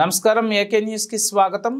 నమస్కారం AK news కి స్వాగతం।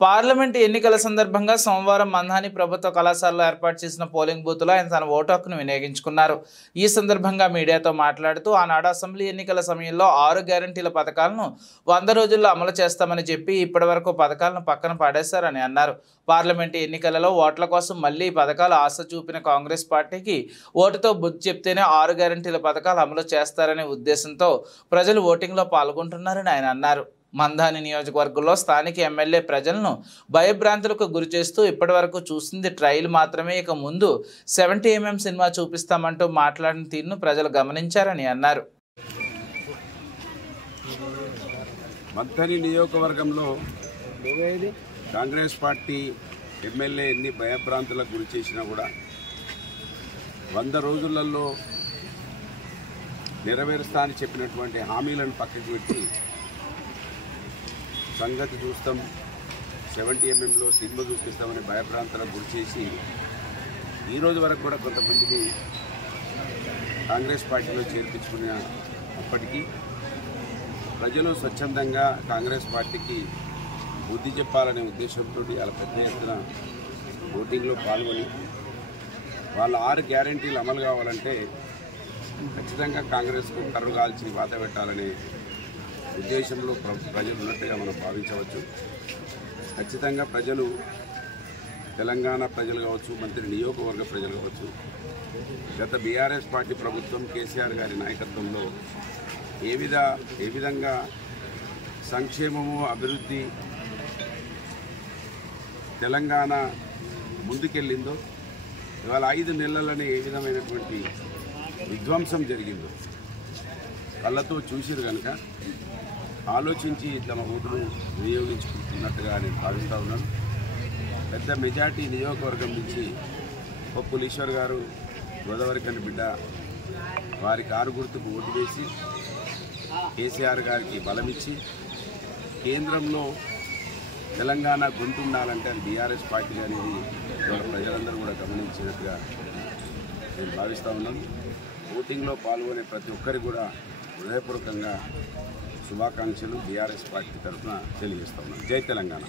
పార్లమెంట్ ఎన్నికల సందర్భంగా సోమవారం మందాని ప్రభుత్వ కళాశాలలో ఏర్పాటు చేసిన పోలింగ్ బూత్లో ఆయన తన ఓటు హక్కును వినియోగించుకున్నారు। ఈ సందర్భంగా మీడియాతో మాట్లాడుతూ ఆనాడు అసెంబ్లీ ఎన్నికల సమయంలో 6 గ్యారెంటీల పథకాలను 100 రోజుల్లో అమలు చేస్తామని చెప్పి ఇప్పటివరకు పథకాలను పక్కన పడేశారని అన్నారు। పార్లమెంట్ ఎన్నికలలో ఓట్ల కోసం మళ్లీ పథకాలు ఆశ చూపిన కాంగ్రెస్ పార్టీకి ఓటుతో బుద్ధి చెప్తేనే 6 గ్యారెంటీల పథకాలు అమలు చేస్తారనే ఉద్దేశంతో ప్రజలు ఓటింగ్లో పాల్గొంటున్నారని ఆయన అన్నారు। మందాని నియోజకవర్గంలో స్థానిక ఎమ్మెల్యే ప్రజలను భయభ్రాంతులకు గురిచేస్తూ ఇప్పటివరకు చూసింది ట్రయల్ మాత్రమే, ఇక ముందు 70mm సినిమా చూపిస్తామంటూ మాట్లాడిన తీరును ప్రజలు గమనించారని అన్నారు। మందాని నియోజకవర్గంలో కాంగ్రెస్ పార్టీ ఎమ్మెల్యే ఎన్ని భయభ్రాంతులకు గురి చేసినా కూడా 100 రోజులలో నెరవేరుస్తా అని చెప్పినటువంటి హామీలను పక్కకు పెట్టి సంగతి చూస్తాం, 70mmలో సినిమా చూపిస్తామని భయభ్రాంతులకు గురి చేసి ఈరోజు వరకు కూడా కొంతమందిని కాంగ్రెస్ పార్టీలో చేర్పించుకున్నప్పటికీ ప్రజలు స్వచ్ఛందంగా కాంగ్రెస్ పార్టీకి బుద్ధి చెప్పాలనే ఉద్దేశంతో వాళ్ళ పెద్ద ఎత్తున ఓటింగ్లో పాల్గొని వాళ్ళ 6 గ్యారెంటీలు అమలు కావాలంటే ఖచ్చితంగా కాంగ్రెస్కు కర్రు కాల్చి వాత పెట్టాలనే ఉద్దేశంలో ప్రజలు ఉన్నట్టుగా మనం భావించవచ్చు। ఖచ్చితంగా ప్రజలు, తెలంగాణ ప్రజలు కావచ్చు, మంత్రి నియోజకవర్గ ప్రజలు కావచ్చు, గత బీఆర్ఎస్ పార్టీ ప్రభుత్వం కేసీఆర్ గారి నాయకత్వంలో ఏ విధంగా సంక్షేమము, అభివృద్ధి తెలంగాణ ముందుకెళ్ళిందో, ఇవాళ 5 నెలలని ఏ విధమైనటువంటి విధ్వంసం జరిగిందో కళ్ళతో చూసిరు కనుక ఆలోచించి తమ ఓటును వినియోగించుకుంటున్నట్టుగా నేను భావిస్తూ ఉన్నాను। పెద్ద మెజార్టీ నియోజకవర్గం నుంచి పప్పు ఈశ్వర్ గారు, గోదావరి కని బిడ్డ, వారి కారు గుర్తుకు ఓటు వేసి కేసీఆర్ గారికి బలమిచ్చి కేంద్రంలో తెలంగాణ గొంతు ఉండాలంటే అది బీఆర్ఎస్ పార్టీ అనేది ఇవాళ ప్రజలందరూ కూడా గమనించినట్టుగా నేను భావిస్తూ ఉన్నాను। ఓటింగ్లో పాల్గొనే ప్రతి ఒక్కరికి కూడా హృదయపూర్వకంగా శుభాకాంక్షలు బీఆర్ఎస్ పార్టీ తరఫున తెలియజేస్తా ఉన్నాను। జై తెలంగాణ।